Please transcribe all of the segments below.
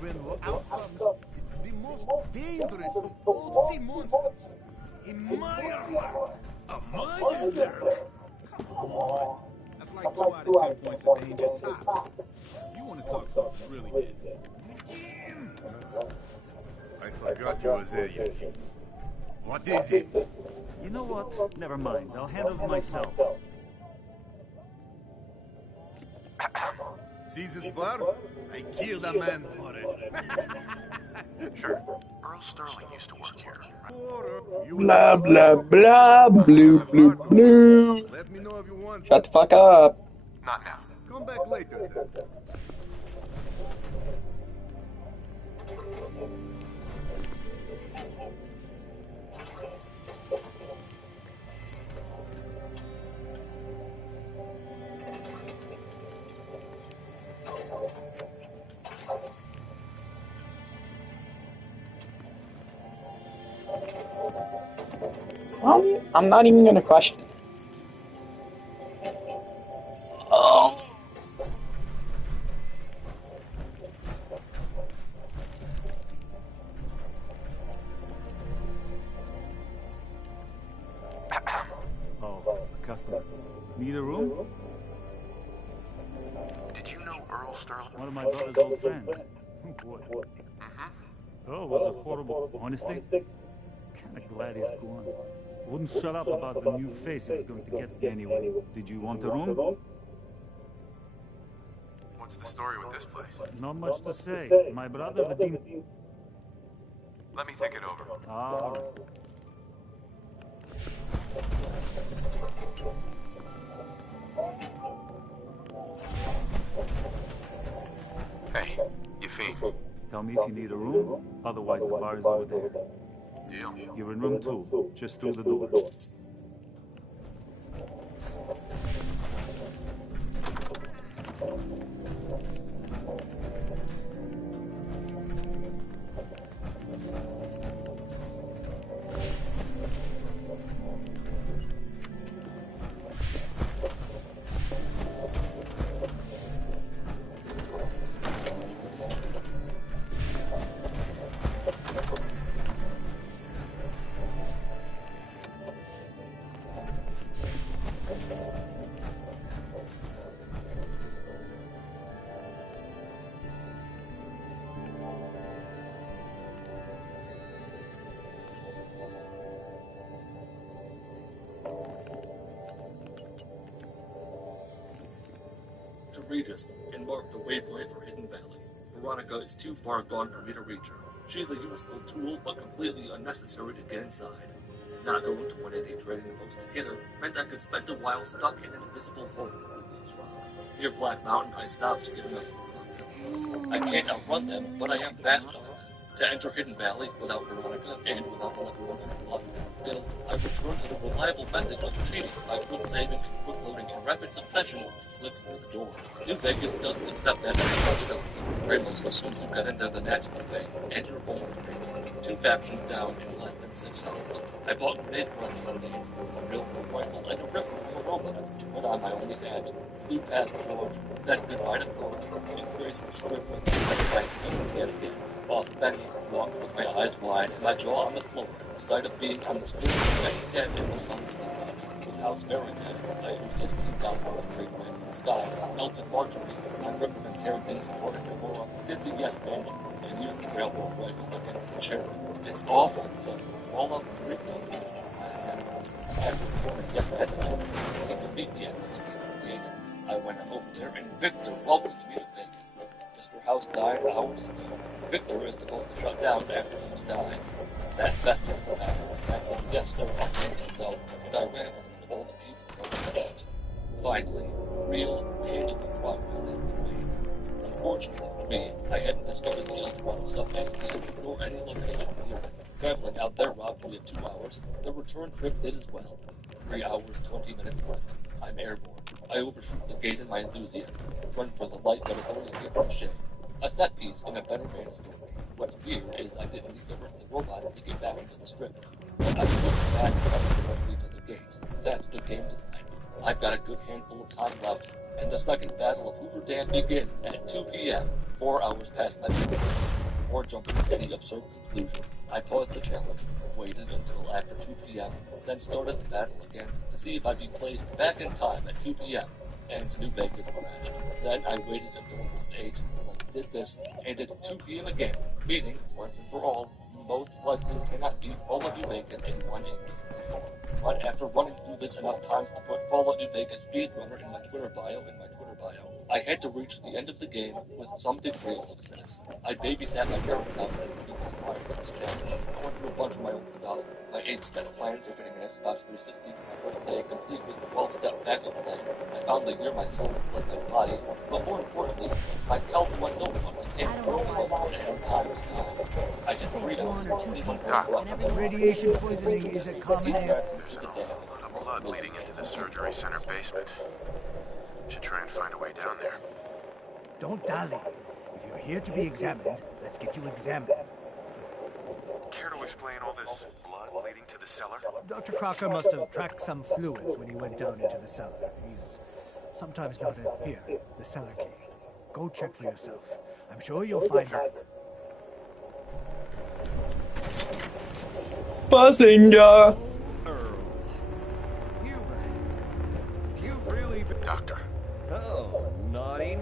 when out comes the most dangerous of all sea monsters, a Meyerland. A Meyerland? Come on. That's like 2 out of 10 points of danger tops. You want to talk something really good. I forgot you was there, Yoshi. What is it? You know what? Never mind. I'll handle it myself. See this bar? I killed a man for it. Sure. Earl Sterling used to work here. Blah, blah, blah, blue, blue, blue. Let me know if you want. Shut the fuck up. Not now. Come back later, sir. I'm not even gonna question it. Oh. Oh, a customer. Need a room? Did you know Earl Sterling? One of my brother's old friends. Boy. Oh, was it horrible. Honestly, kinda glad he's gone. Wouldn't shut up about the new face he was going to get me anyway. Did you want a room? What's the story with this place? Not much to say. My brother, the demon... Let me think it over. All right. Hey, you fiend. Tell me if you need a room, otherwise the bar is over there. Deal. You're in room 2, just through the door. Regis and marked the waypoint for Hidden Valley. Veronica is too far gone for me to reach her. She's a useful tool, but completely unnecessary to get inside. Not going to 180 Trading Post to get her meant I could spend a while stuck in an invisible hole with these rocks. Near Black Mountain, I stopped to get enough rock. I can't outrun them, but I am fast on them. To enter Hidden Valley without Veronica and without the everyone unlocked. Still, I returned to the reliable method of cheating by quick saving, quick loading, and rapid succession to click through the door. New Vegas doesn't accept that possibility. Ramos assumes you got in there the natural way, and you're born free. 2 factions down in less than 6 hours. I bought grenade running needs, a real rifle, and a ripper for a robot, but I'm my only hand. Flew past George, said goodbye to Paul, embraced the strip with the fight doesn't yet again. Off Benny, walked with my eyes wide and my jaw on the floor. The sight of being on the street and dead in the sun still out. With house very dead, I instantly down for a great man in the sky. Melted margarine, my river and terrapins supported Aurora, did the yes man, and used the railroad rifle against the chair. It's awful, so all up the creek notes. After the morning, yes, I had to know. He could beat me at the gate. I went over there and Victor welcomed me to Vegas. Mr. House died hours ago. Victor is supposed to shut down after Hughes dies. That's best of the matter. I told yes, sir, I'll kill myself, but I ran with all the people from the dead. Finally, real, tangible progress has been made. Unfortunately for me, I hadn't discovered the Eldorado submarine nor any location near it. Traveling out there robbed me of 2 hours. The return trip did as well. 3 hours, 20 minutes left. I'm airborne. I overshoot the gate in my enthusiasm. Run for the light, but it's only a different shade. A set piece in a better man story. What's weird is I didn't need to hurt the robot to get back into the strip. I was back directly to the gate. That's good game design. I've got a good handful of time left, and the second battle of Hoover Dam begins at 2 p.m., 4 hours past my bedtime. Before jumping to any absurd conclusions, I paused the challenge, waited until after 2 p.m., then started the battle again to see if I'd be placed back in time at 2 p.m., and New Vegas crashed. Then I waited until around 8, then did this, and it's 2 p.m. again, meaning, once and for all, you most likely cannot beat Fallout New Vegas in one in-game. But after running through this enough times to put Fallout New Vegas speedrunner in my Twitter bio, I had to reach the end of the game with some degree of success. I babysat my parents' house and beat this fire for this challenge. I went through a bunch of my old stuff, my 8-step plan for getting an Xbox 360 for my birthday, complete with the 12-step backup plan. I found the year my soul would like my body, but more importantly, my California notebook became more and time to time. I had 3 hours and 21 minutes left. Radiation poisoning is a common air. There's an awful lot of blood leading into the surgery center basement. Should try and find a way down there. Don't dally. If you're here to be examined, let's get you examined. Care to explain all this blood leading to the cellar? Dr. Crocker must have tracked some fluids when he went down into the cellar. He's sometimes noted here, the cellar key. Go check for yourself. I'm sure you'll find it. Passenger. Earl. You've really been... Doctor. Oh, naughty.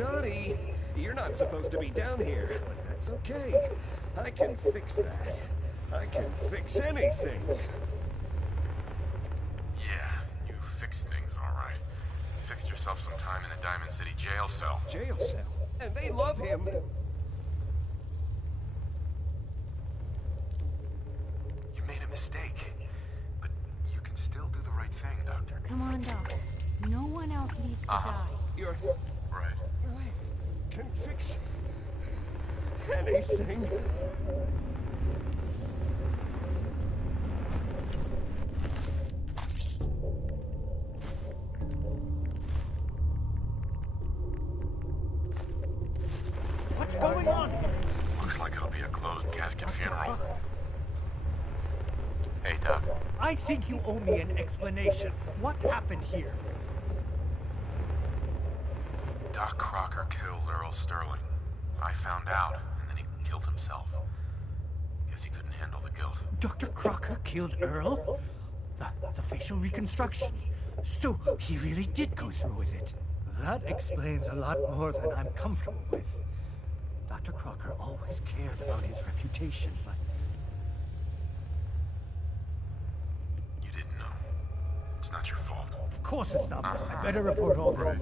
You're not supposed to be down here, but that's okay. I can fix that. I can fix anything. Yeah, you fixed things all right. You fixed yourself some time in a Diamond City jail cell. Jail cell. And they love him. You made a mistake. But you can still do the right thing, Doctor. Come on, Doc. No one else needs to die. You're... Right. I can fix anything. What's going on here? Looks like it'll be a closed casket funeral. Hey, Doc. I think you owe me an explanation. What happened here? Doc Crocker killed Earl Sterling. I found out, and then he killed himself. Guess he couldn't handle the guilt. Dr. Crocker killed Earl? The facial reconstruction. So he really did go through with it. That explains a lot more than I'm comfortable with. Dr. Crocker always cared about his reputation, but... You didn't know. It's not your fault. Of course it's not mine. I better report all Right.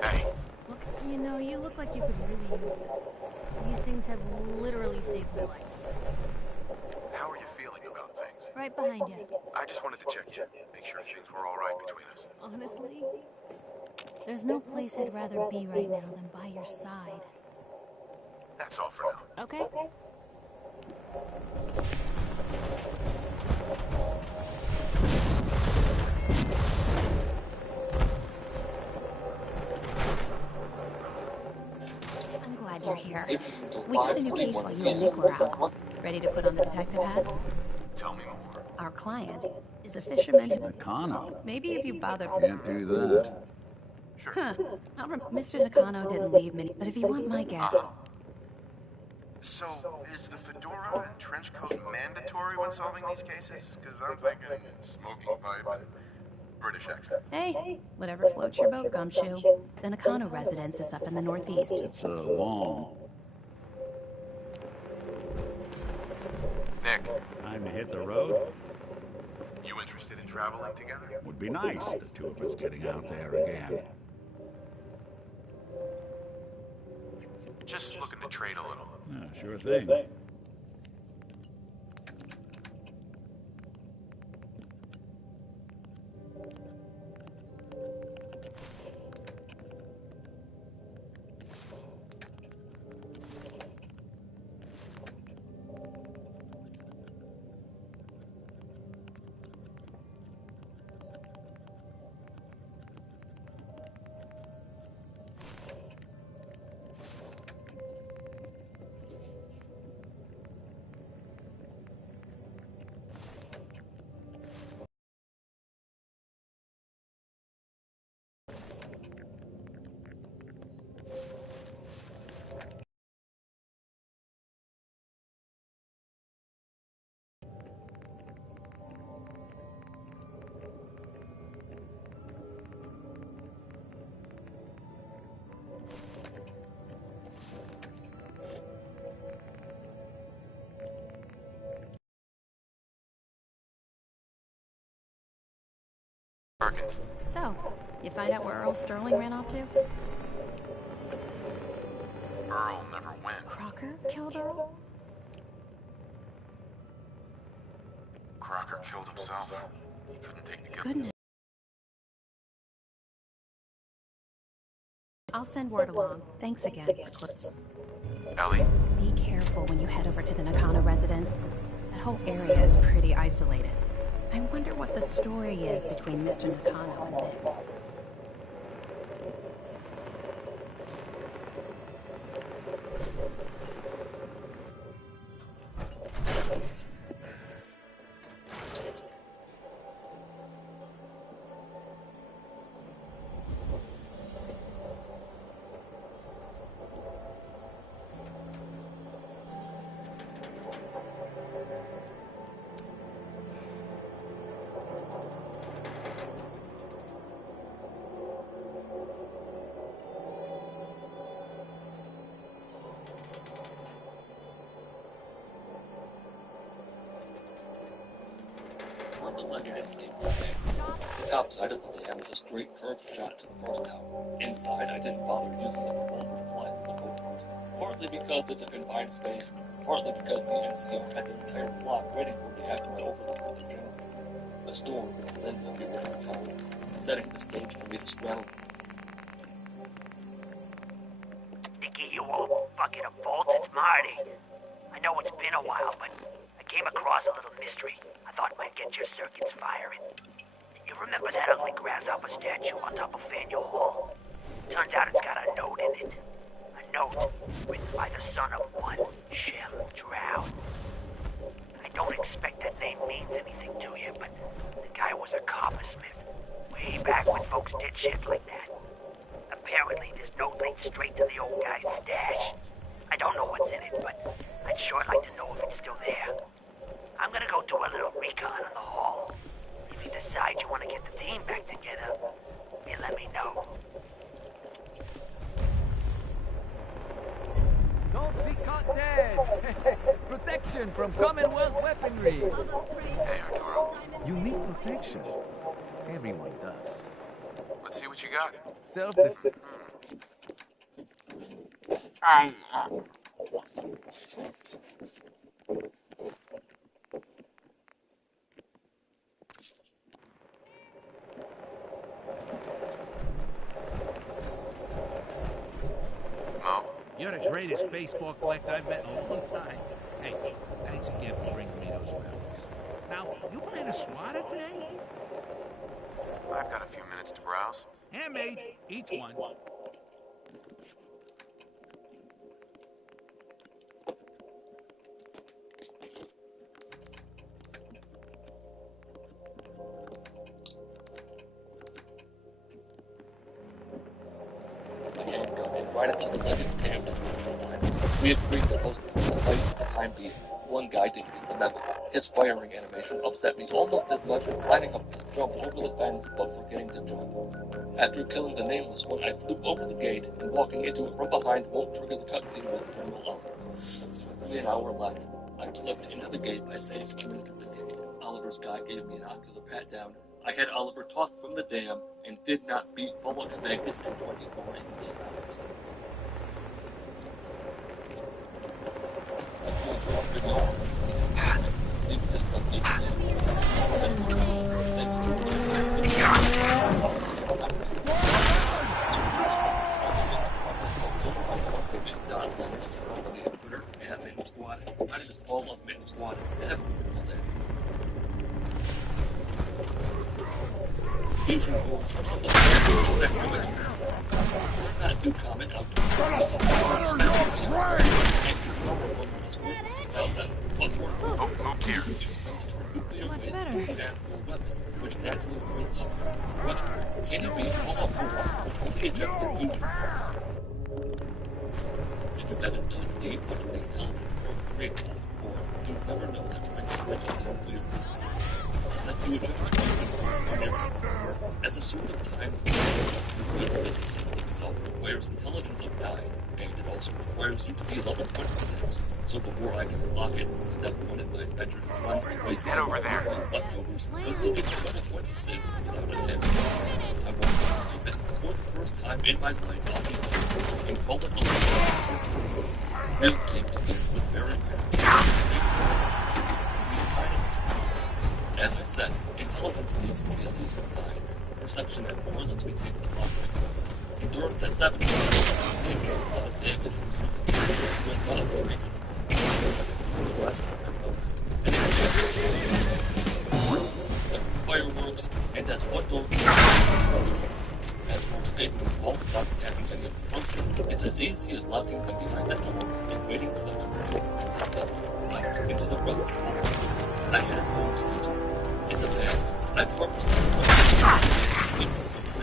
Hey, Look, you know, you look like you could really use this. These things have literally saved my life. how are you feeling about things? Right behind you. I just wanted to check in, make sure things were all right between us. Honestly, there's no place I'd rather be right now than by your side. That's all for now. Okay? I'm glad you're here. We got a new case while you and Nick were out. Ready to put on the detective hat? Tell me more. Our client is a fisherman who... Nakano. Maybe if you bothered... Can't do that. Sure. Huh. Mr. Nakano didn't leave many, but if you want my guess... So, is the fedora and trench coat mandatory when solving these cases? Because I'm thinking smoking pipe and British accent. Hey, whatever floats your boat, Gumshoe. The Nakano residence is up in the northeast. It's long. Nick, Time to hit the road. you interested in traveling together? Would be nice, the two of us getting out there again. Just looking to trade a little. Yeah, sure thing. Perkins. So, you find out where Earl Sterling ran off to? Earl never went. Crocker killed Earl? Crocker killed himself. He couldn't take the guilt. Goodness. I'll send word along. Thanks again. Ellie? Be careful when you head over to the Nakano residence. That whole area is pretty isolated. I wonder what the story is between Mr. Nakano and Nick. The top side of the dam is a straight curved shot to the first tower. Inside, I didn't bother using the revolver to fly through the corridors, partly because it's a confined space, partly because the NCO had the entire block waiting for me after I overlooked with the general. A storm will then will be ready to tower, setting the stage for me to straddle. Nicky, you old bucket of bolts, it's Marty. I know it's been a while, but I came across a little mystery I thought might get your circuits firing. You remember that ugly grasshopper statue on top of Faneuil Hall? Turns out it's got a note in it. A note written by the son of one Shem Drow. I don't expect that name means anything to you, but the guy was a coppersmith. Way back when folks did shit like that. Apparently this note leads straight to the old guy's stash. I don't know what's in it, but I'd sure like to know if it's still there. I'm gonna go do a little recon on the hall. If you decide you want to get the team back together, you let me know. Don't be caught dead! Protection from Commonwealth weaponry! Hey, Arturo. You need protection. Everyone does. Let's see what you got. Self-defense. Mo? You're the greatest baseball collector I've met in a long time. Hey, thanks again for bringing me those relics. Now, you playing a swatter today? I've got a few minutes to browse. Handmade, each one. Right up to the Legends camp to the lines. We agreed to postpone the fight for the time being. One guy didn't remember. His firing animation upset me almost as much as lining up his jump over the fence but forgetting to jump. After killing the nameless one, I flew over the gate, and walking into it from behind won't trigger the cutscene with General Oliver. With only an hour left, I clipped into the gate by saying something at the gate. Oliver's guy gave me an ocular pat down. I had Oliver tossed from the dam and did not beat Fallout New Vegas in 24 hours. I just all of Mid Squad every single day. Fusion goals are something not too common out Moved here. Much better. Which naturally brings up the question, can you beat all of the ejected fusion goals? If you haven't done deep into the intelligence or great life, or you never know that electric is nuclear physics, lets you eject as a sort of time, nuclear physicist itself requires intelligence of 9 and it also requires you to be level 26. So before I can unlock it, step 1 in my adventure to cleanse the waste of leftovers was to get to level 26 without a heavy. I wanted to type it for the first time in my life on the place and call it a level. Real game begins with very rare. We decided this. As I said, intelligence needs to be at least 9. Perception at 4 lets me take the lockpick. Endurance at 7 lets me take a lot of damage. With one of 3. The rest are irrelevant. Fireworks, and as one door as for escaping all without having any approaches, it's as easy as locking them behind the door and waiting for them to break into the rest of the world. I headed home to Egypt. In the past, I've harvested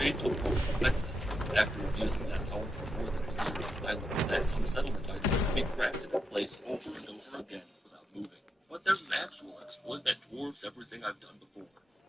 create open fences. After using that power for more than a year, I learned that some settlement items can be crafted in place over and over again without moving. But there's an actual exploit that dwarfs everything I've done before.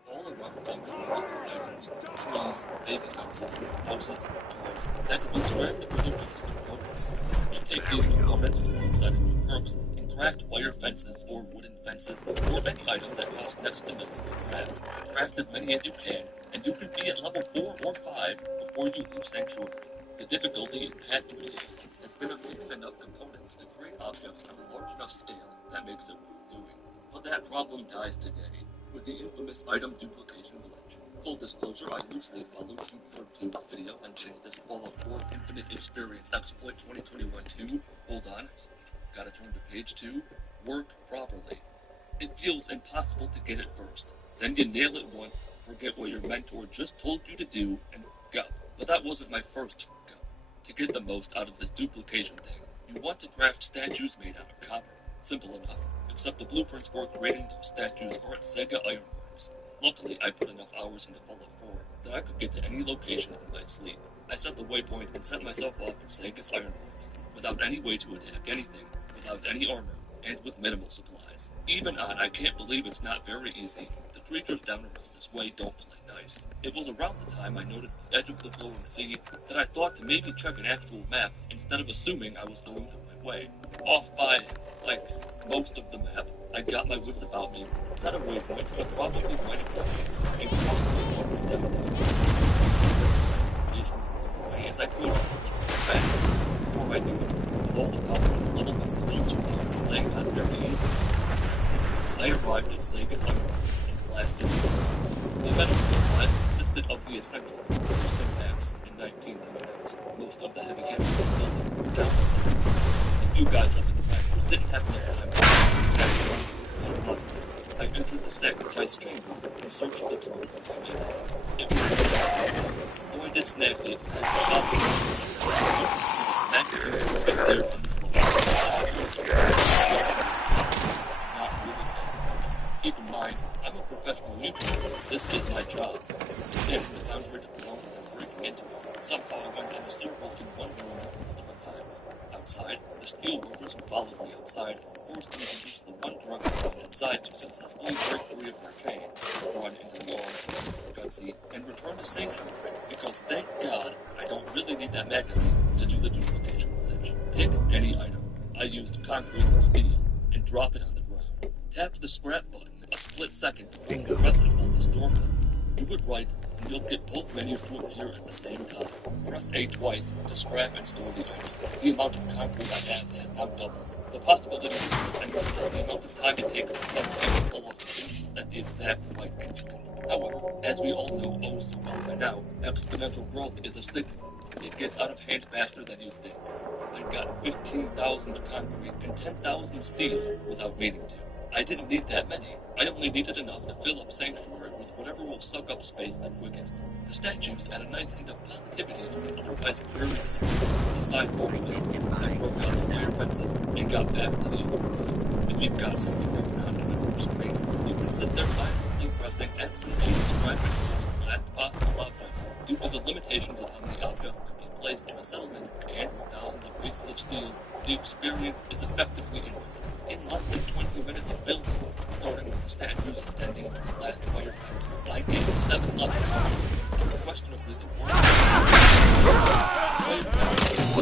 All around the thing are items, trees, baby fences, houses, tools that can be scrapped for the biggest components. You take these components to inside new perks and craft wire fences or wooden fences or any item that costs next to nothing to craft. Craft as many as you can, and you can be at level 4 or 5 before you leave Sanctuary. The difficulty in past videos has been obtaining enough components to create objects on a large enough scale that makes it worth doing. But that problem dies today with the infamous item duplication glitch. Full disclosure, I loosely followed Super2's video mentioning this Fallout 4 Infinite Experience Exploit 2021-2. Hold on. Gotta turn to page 2. Work properly. It feels impossible to get it first. Then you nail it once, forget what your mentor just told you to do, and go. But that wasn't my first go. To get the most out of this duplication thing, you want to craft statues made out of copper. Simple enough. Except the blueprints for creating those statues are at Sega Ironworks. Luckily, I put enough hours into Fallout 4 that I could get to any location in my sleep. I set the waypoint and set myself off for Sega's Ironworks, without any way to attack anything, without any armor, and with minimal supplies. Even on I can't believe it's not very easy, the creatures down around this way don't play nice. It was around the time I noticed the edge of the flowing sea that I thought to maybe check an actual map instead of assuming I was going the right way. Off by, like, most of the map, I got my wits about me, set a waypoint to a probably right of way, and crossed the water down the as I could fast. Before I knew it, with all the power of level results from playing on very easy. I arrived at Sega's Ironworks and blasted the medical supplies consisted of the essentials, first maps and 19 tomatoes. Most of the heavy hammers in the building were down. A few guys up in the back didn't have enough time to I entered the sacrifice chamber in search of the trunk of my magazine. It was though I did snag the explosive object, you can see the magazine right there on the floor. Not really attention. Keep in mind, I'm a professional YouTuber. This is my job. Scanning the foundry to the zone and breaking into it. Somehow I went in a circle in one room multiple times. Outside, the steel workers who followed me outside forced me to use the one drug found inside to successfully break free of their chains, run into the arms, gutsy, and return to Sanctuary, because thank God I don't really need that magazine to do the duplication glitch. Pick any item. I used concrete and steel, and drop it on the ground. Tap the scrap button a split second before press and hold the store button. Do it right, and you'll get both menus to appear at the same time. Press A twice to scrap and store the item. The amount of concrete I have has now doubled. The possibility is endless that the amount of time it takes for something to pull off the at the exact right instant. However, as we all know oh so well by now, exponential growth is a signal. It gets out of hand faster than you think. I got 15,000 concrete and 10,000 steel without meaning to. I didn't need that many. I only needed enough to fill up Sanctuary with whatever will suck up space the quickest. The statues add a nice hint of positivity to an otherwise dreary town. Besides walking down here, I broke out the wire fences and got back to the open. If you've got something working on in your screen, you can sit there mindlessly pressing X and A to describe and store the last possible object. Due to the limitations of how many objects can be placed in a settlement and with thousands of pieces of steel, the experience is effectively infinite. In less than 20 minutes of building, starting with the statues and ending with the last wire fence, I gained 7 levels on this place, unquestionably the worst. Wire fence is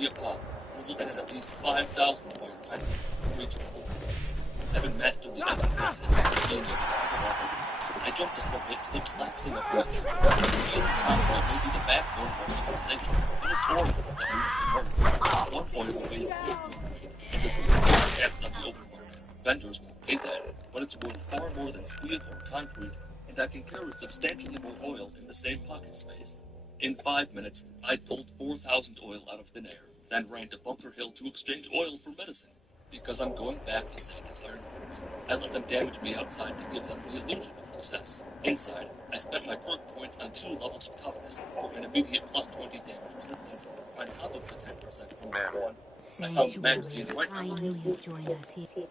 immediate power, we're looking at least 5,000 wire fences to reach level 26. Having mastered the being able to I jumped ahead of it to the collapsing of the steel concrete may be the backbone of our civilization, and it's oil that moves the earth. One oil weighs 1 weight, and if we taps on the open market, vendors won't pay that, but it's worth far more than steel or concrete, and I can carry substantially more oil in the same pocket space. In 5 minutes, I pulled 4,000 oil out of thin air, then ran to Bunker Hill to exchange oil for medicine, because I'm going back the same as Ironworks. I let them damage me outside to give them the illusion of success. Inside, I spent my perk points on 2 levels of toughness for an immediate plus 20 damage resistance, on top of the 10% from level 1. I found the magazine right I knew you'd join us here.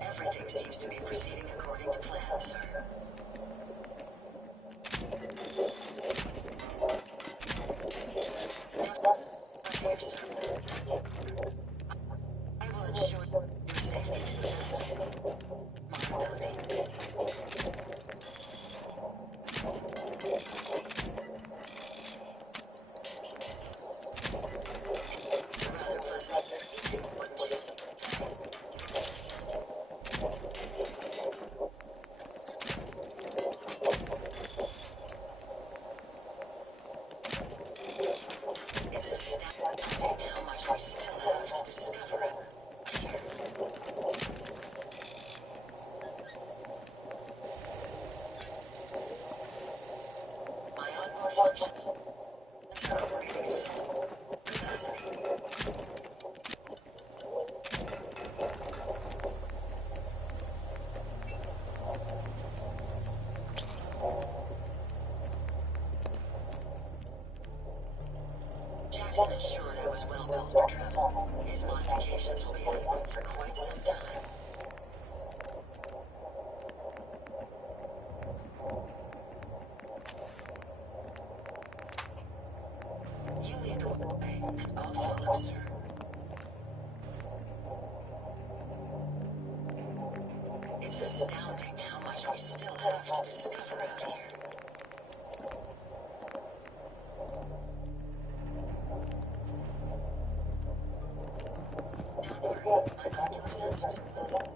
Everything seems to be proceeding according to plan, sir. I will ensure your safety to the best of my ability. Rather pleasant. What did you say? It's astounding how much we still have to discover here. My onboard function is operating at full capacity. Jackson assured I was well built for travel. His modifications will be adequate for quite some time. You lead the way, and I'll follow, sir. It's astounding how much we still have to discover out here. Don't worry, my ocular sensors are close.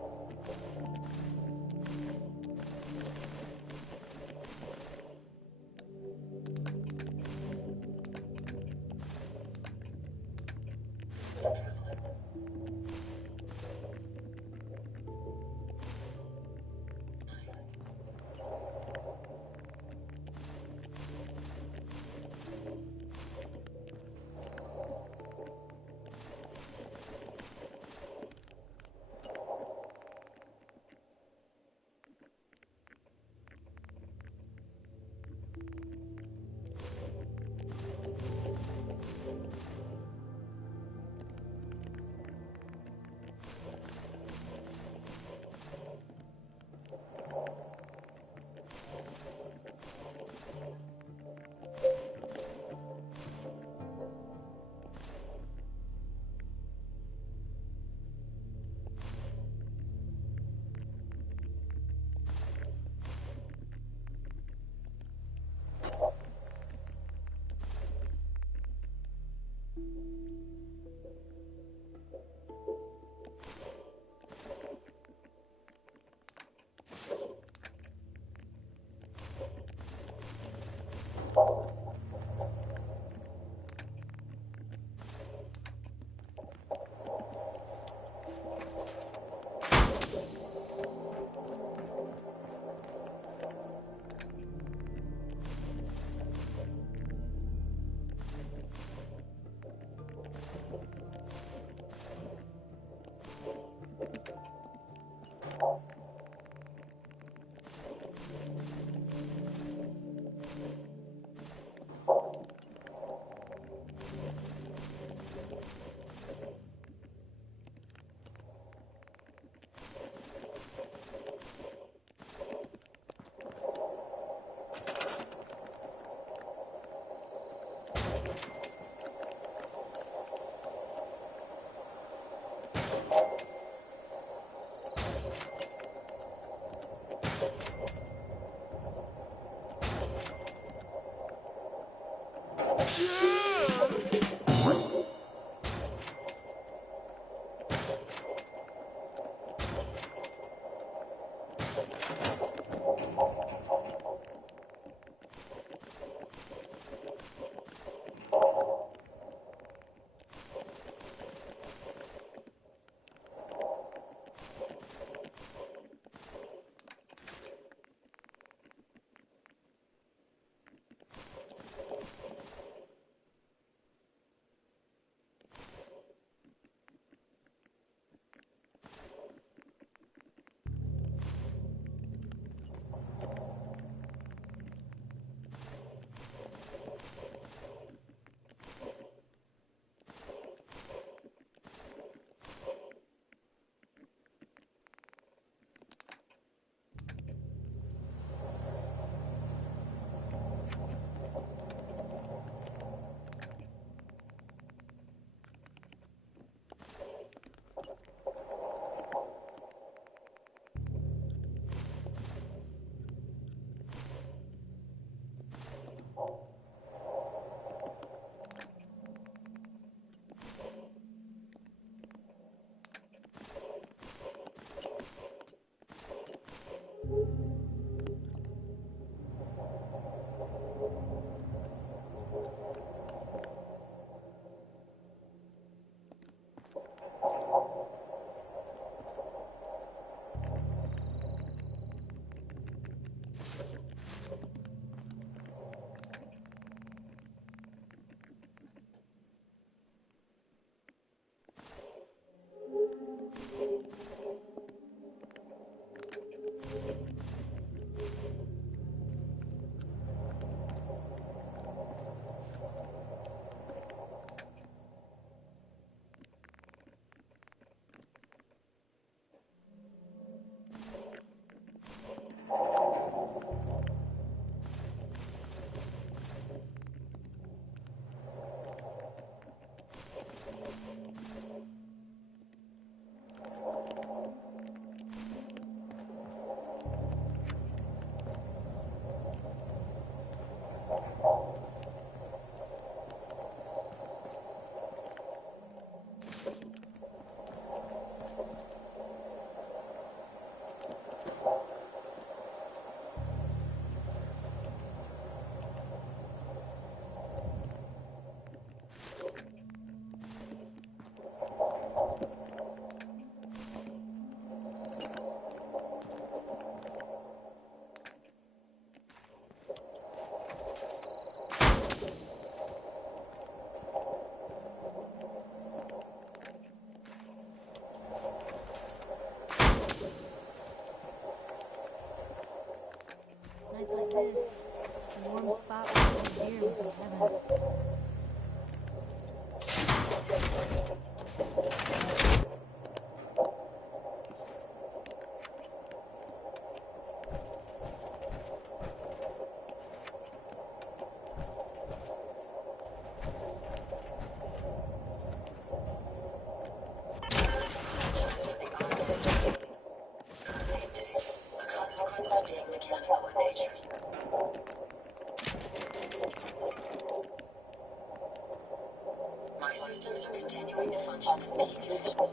nights like this, a warm spot with a beer would be heaven. My systems are continuing to function at peak efficiency.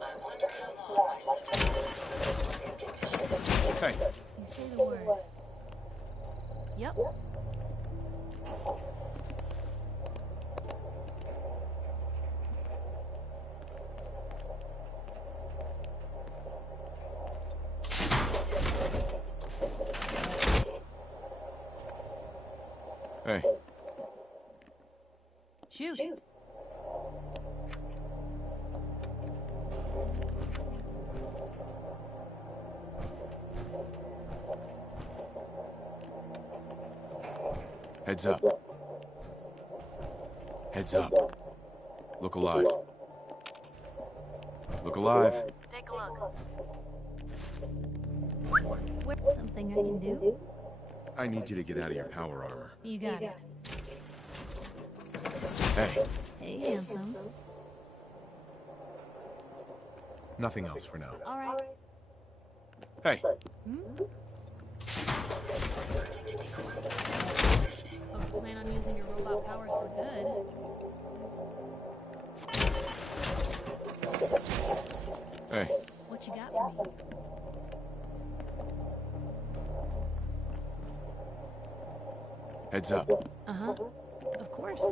I wonder how long my system will. Hey. You say the word. Yep. Hey. Shoot. Heads up. Heads up. Look alive. Look alive. Take a look. Where's something I can do? I need you to get out of your power armor. You got it. Hey. Hey, handsome. Nothing else for now. All right. Hey. Oh, you plan on using your robot powers for good? Hey. What you got for me? Heads up. Uh-huh. Of course.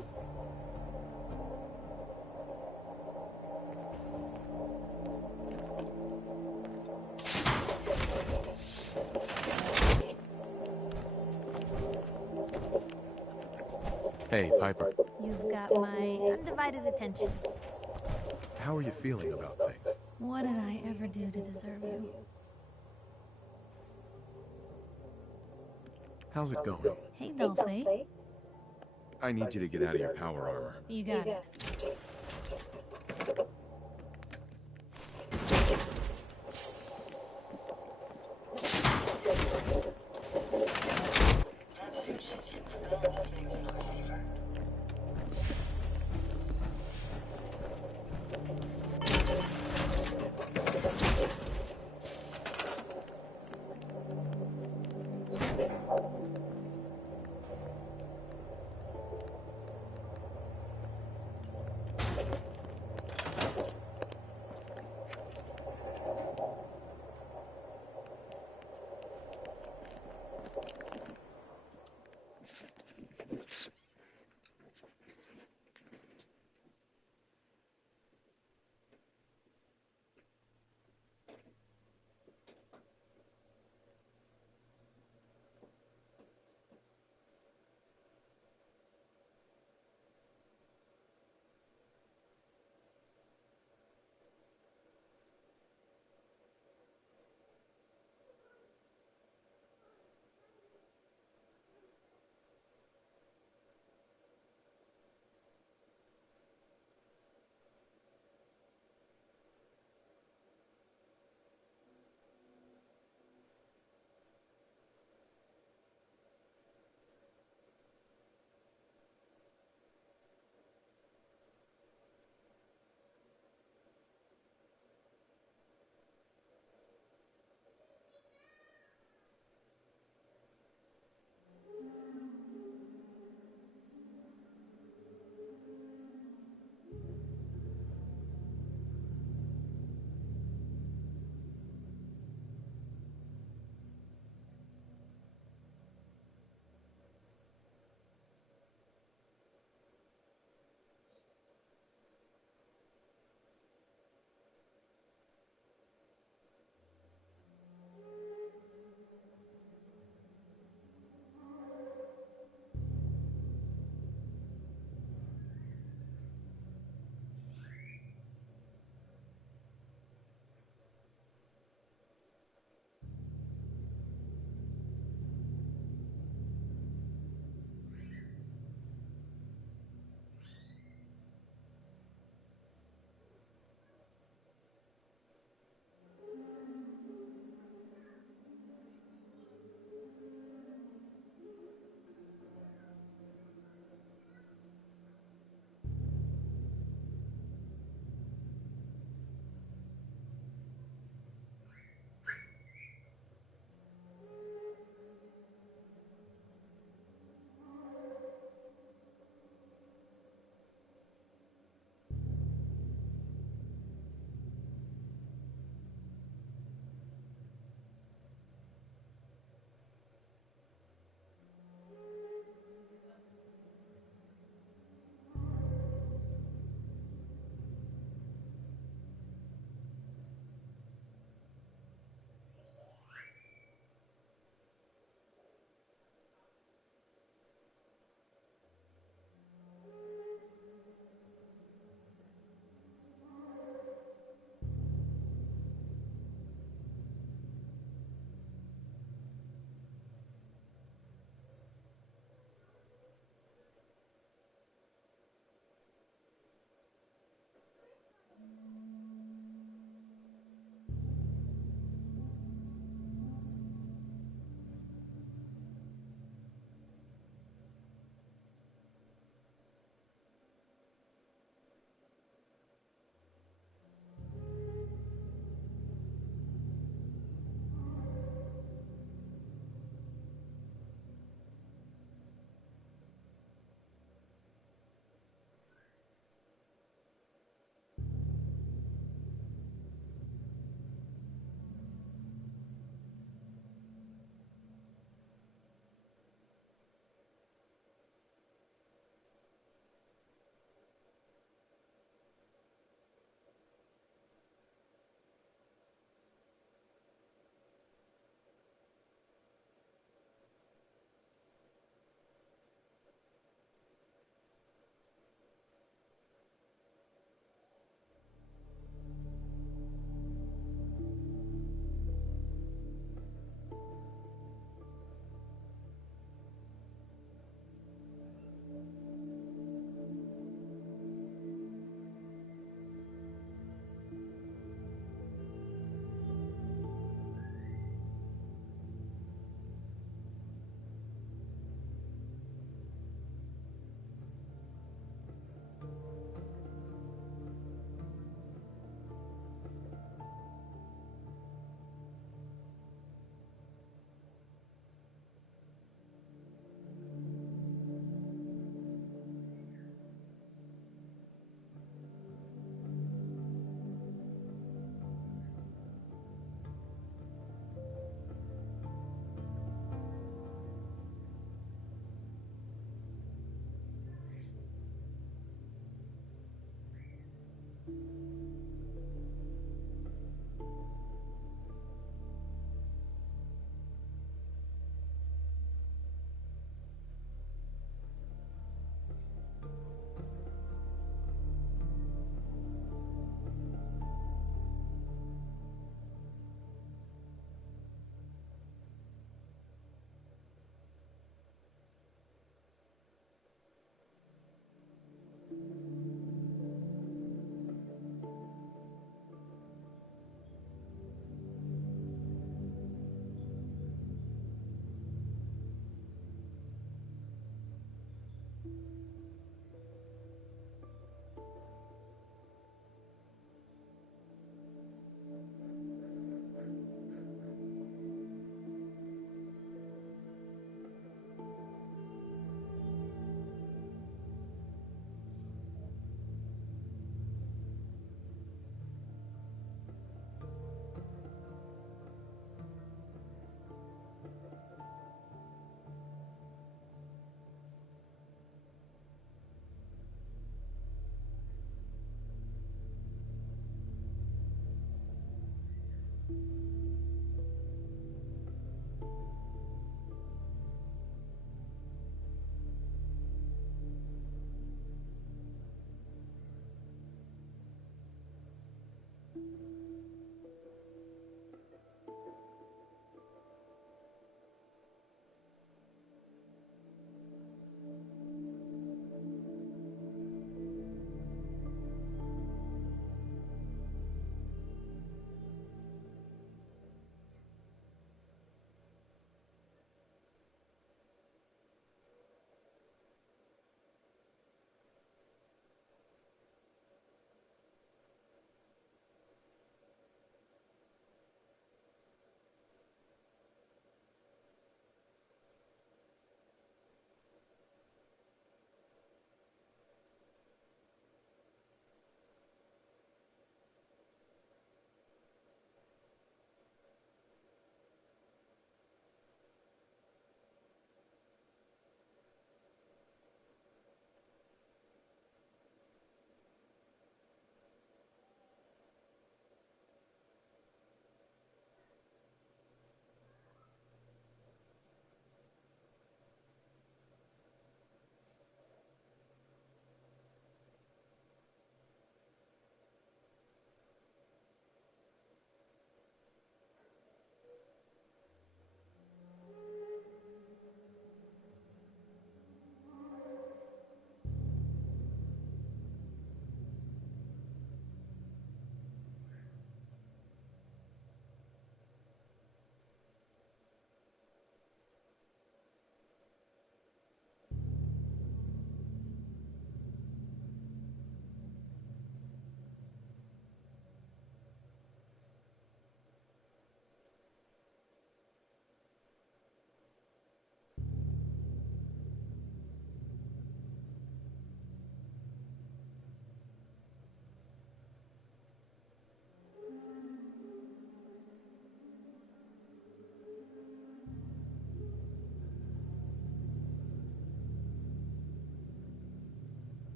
Hey, Piper. You've got my undivided attention. How are you feeling about things? What did I ever do to deserve you? How's it going? Hey, Dolphy. I need you to get out of your power armor. You got it.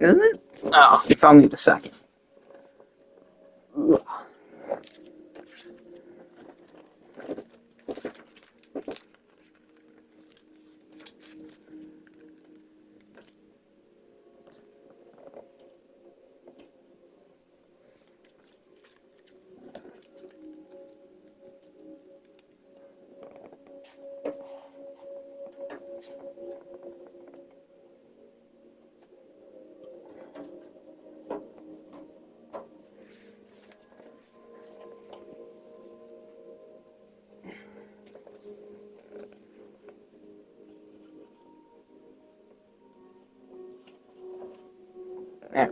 Isn't it? Oh, it's only the second. Ugh. There.